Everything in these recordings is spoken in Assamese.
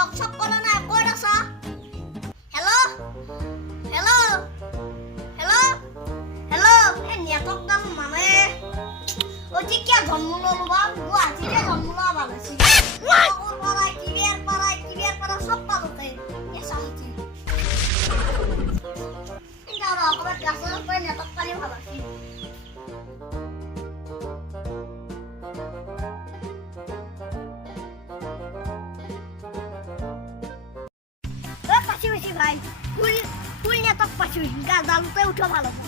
লগ চক কৰা নাই ক'ত আছা হেল্ল' হেল্ল' হেল্ল' হেল্ল' এ নেটৱৰ্ক দাম মানে অতি কিয় জন্ম ললো বা গুৱাহাটীতে জন্ম লোৱা ভাল আছিল কিবিয়াৰ পৰা চব পালোতে এচামুঠি কিন্তু আৰু অকণমান গাছৰ পৰা নেটৱৰ্ক পালে ভাল আছিল পাছি ভাই ফুল নেটৱৰ্ক পাইছো গাজালতে উঠা ভাল হ'ব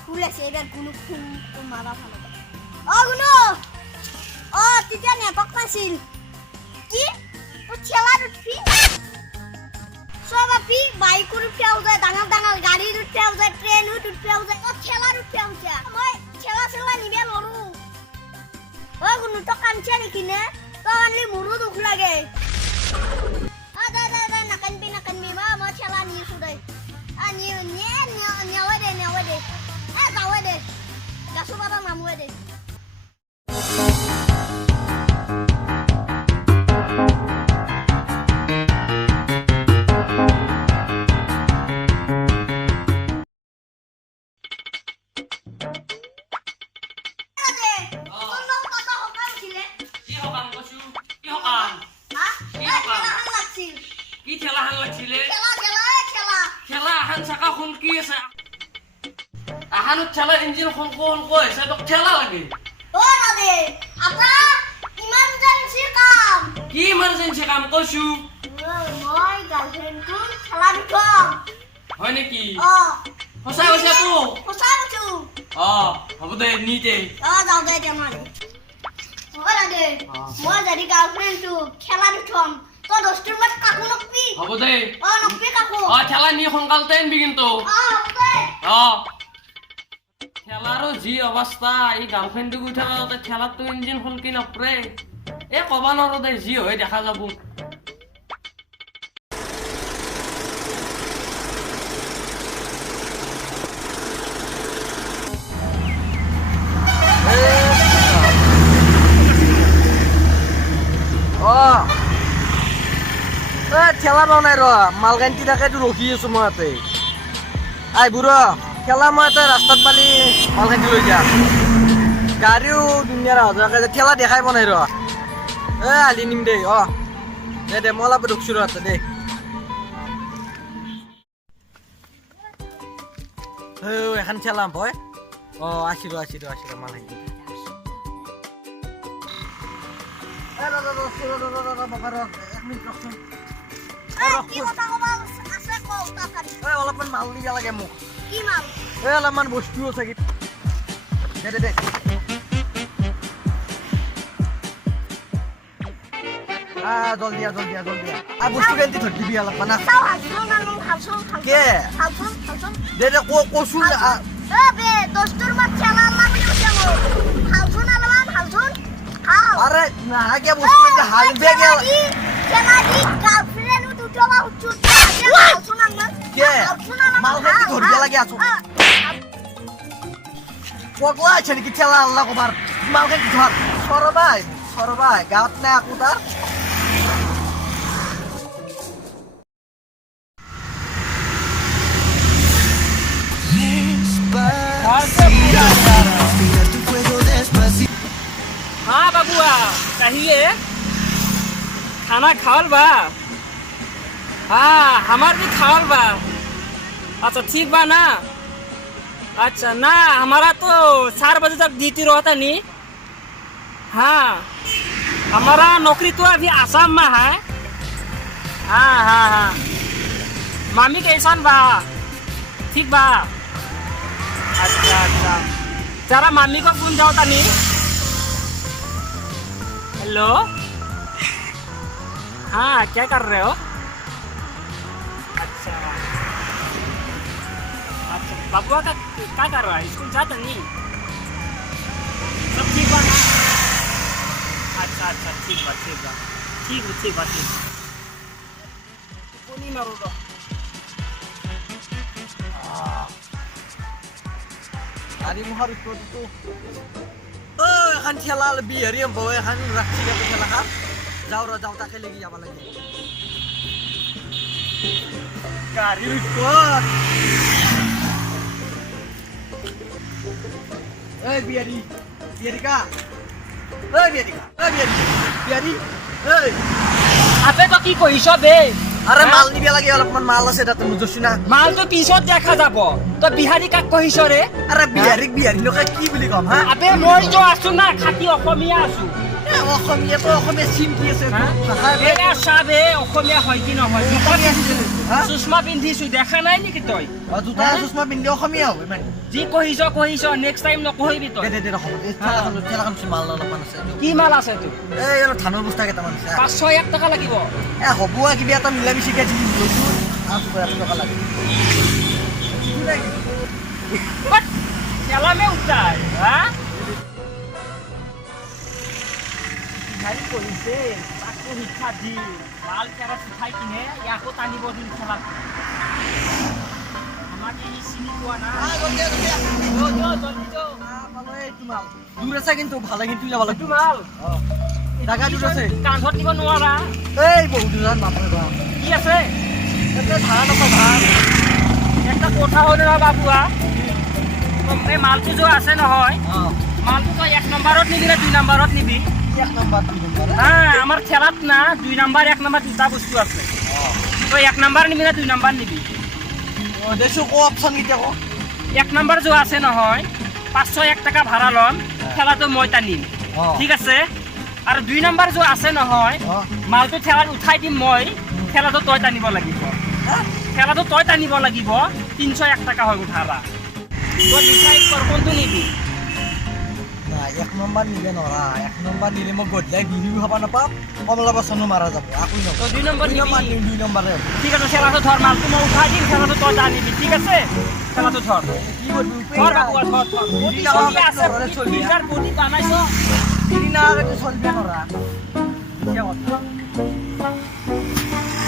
ফুল আছে এবাৰ গুলো ফুল মাৰা ভালো গুলো তেতিয়া নেটৱৰ্ক পাইছিল কি ও ঠেলাত উঠবি সব আপি বাইকৰ উঠাও যায় ডাঙৰ গাড়ীৰ উঠাও যায় ট্ৰেইনত উঠাও যায় ঠেলাত উঠাও যায় মই ঠেলা নিবে নৰো গুলো তো কাঞ্চা নেকি নে তো আনলি মোৰো দুখ লাগে দে নাকানবি বা মই ঠেলা নিছো দে নিয়াৱে দে যাৱে দে গাছো বাবা নামুৱে দে ঠেলা ইঞ্জিন খনকো হৈছে তো ঠেলা লাগে দাদে আপা ইমার্জেন্সি কাম কি ইমার্জেন্সি কাম কইছো মই গার্লফ্রেন্ডটো ঠেলা দিথম হয় নেকি সঁচা কৈছো হ'ব দে নিতে যাও দে আমারে দাদে মই যদি গার্লফ্রেন্ডটো ঠেলা দিথম তো দস্তুর মত কাকু নকবি হ'ব দে নকবি কাকু ঠেলা নি সোনকালতে আনবি কিন্তু হ'ব দে ঠেলাৰো যি অৱস্থা এই গাৰ্লফ্ৰেণ্ডটো উঠা যাওঁতে ঠেলাটো ইঞ্জিন খনকি নপৰে কবা নোৱাৰো দে যি হয় দেখা যাব ঠেলা পোৱা নাই ৰ মালগান্তি থাকেতো ৰখি আছো মই ইয়াতে আহিব ৰ খেলা মই এটা ৰাস্তাত পালি মালগান্তি লৈ যাম গাড়ীও দুনিয়াৰ হাজাৰকে ঠেলা দেখাই পোৱা নাই ৰ আলি নিম দেই দে মই অলপ ৰখছো ৰ দে এখন ঠেলা ভয় আছিলো মালগান্তি অলপমান মাল দিব লাগে মোক অলপমান বস্তু আছে দে জলদি বস্তু কেন্টি ধৰি দিবি অলপমান কচু আরে নাহাকে বস্তু হাল বেগে মালগান্তি ধরিয়া লাগে আছো পগলা আছে নাকি ঠেলা আল্লাহ কবার মালগান্তি ধর সরবাই গাঁত নাই আকু তার हाँ बाबुआ चाहिए खाना खावल बा हाँ हमार भी खावल बा अच्छा ठीक बा ना अच्छा ना हमारा तो 4 बजे तक ड्यूटी रहता नहीं हाँ हमारा नौकरी तो अभी आसाम में है हाँ मामी कैसन बा ठीक बा अच्छा जरा मामी को फोन जाओ तनी हेलो हाँ क्या कर रहे हो अच्छा बाबुआ का क्या कर रहा है स्कूल जाता नहीं सब ठीक बा ना अच्छा ठीक बा कोनी मारो গাড়ী মুখাৰ উত্তৰটো এখন ঠেলা বিহাৰী বৌ এখন ৰাখছি গাতে ঠেলা খাম যাওঁ তাকে লাগি যাব লাগে গাড়ীৰ উত্তৰ বিহাৰী কা বিহাৰী আপে তো কি কইছ বে আরে মাল নিব লাগে অলপমান মাল আছে তাতে বুঝছ না মালটো পিছত দেখা যাব তো বিহাৰী কাক কইছ ৰে আৰে বিহাৰী নকা কি বুলি কম হা আবে মই তো আছো না খাতি অসমীয়া আছো অসমীয়া চিম কি আছে এৰা চাবে অসমীয়া হয় কি নহয় চুচমা পিন্ধিছো দেখা নাই নেকি তই জোতা চশমা পিন্ধি অসমীয়া হয় মানে যি কহিছ নেক্সট টাইম নকহিবি তই দে ঠেলাখন মাল অলপমান আছে কি মাল আছে তোৰ এই অলপ ধানৰ বস্তা কেইটামান আছে 501 টকা লাগিব হ'ব কিবা এটা মিলা মিচিকে লৈছো 501 টকা লাগে বাট খেলা মে উঠাই হা বিহাৰী কহিছে তাকো শিক্ষা দি ভাল খেলা শিকাই কিনে ইয়াকো টানিব দিন খেলা আমাকে ই চিনি পোৱা না দূৰ আছে কিন্তু ভালে কিন্তু যাব লাগে মাল জাগা দূৰ আছে কান্ধত দিব নোৱাৰা এই বহুত দূৰ নাপায় কি আছে ভাড়া নাপায় ভাড়া একটা কথা হ'ল না বাবুয়া এই মালটো যে আছে নহয় মালটো তই 1 নম্বৰত নিবি না 2 নম্বৰত নিবি 1 নম্বৰ 2 নম্বৰ হ্যাঁ আমার খেলাত না 2 নম্বর 1 নম্বর দুটা বস্তু আছে তই 1 নম্বর নিবি না 2 নম্বর নিবি দেছো কো অপশন কি দেখো 1 নম্বর যে আছে নহয় 501 টাকা ভাড়া লম খেলাটো মই টানিম ঠিক আছে আর 2 নম্বর যে আছে নহয় মালটো খেলাত উঠাই দিম মই খেলাটো তই টানিব লাগিব খেলাটো তই টানিব লাগিব 301 টাকা হয় ভাড়া তই ডিসাইড কৰ কোনটো নিবি না 1 নম্বৰ নিলে নৰা 1 নম্বৰ নিলে মই গদলাই বিহু খাব নাপাম কমলা বছনো মাৰা যাব আকু ন তো 2 নম্বৰ নিবি 2 নম্বৰে ঠিক আছে খেলাটো ধৰ মালটো মই উঠাই দিম খেলাটো তই টানিবি ঠিক আছে খেলাটো ধৰ কি কৰবি ধৰ বাবুয়া ধৰ বডি চলি আছে ফিল্টার বডি বানাইছ তিনি না আগে চলবে নরা কি কথা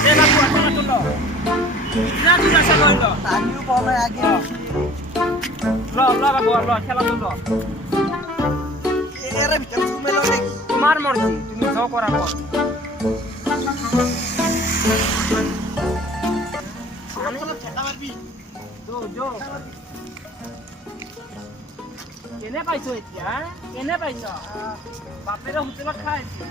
দে বাবুয়া খেলাটো ল ইতনা দূর আছে লই ল আমিও পাওয়া আগে ল বাবুয়া ল খেলাটো ল এর ভিতর তুমি লো দেখি তোমার মর্জি তুমি যাও করা কর চলো ঠেকা মারবি যো কেনে পাইছো এতিয়া কেনে পাইছো বাপেৰে হোটেলত খাইছো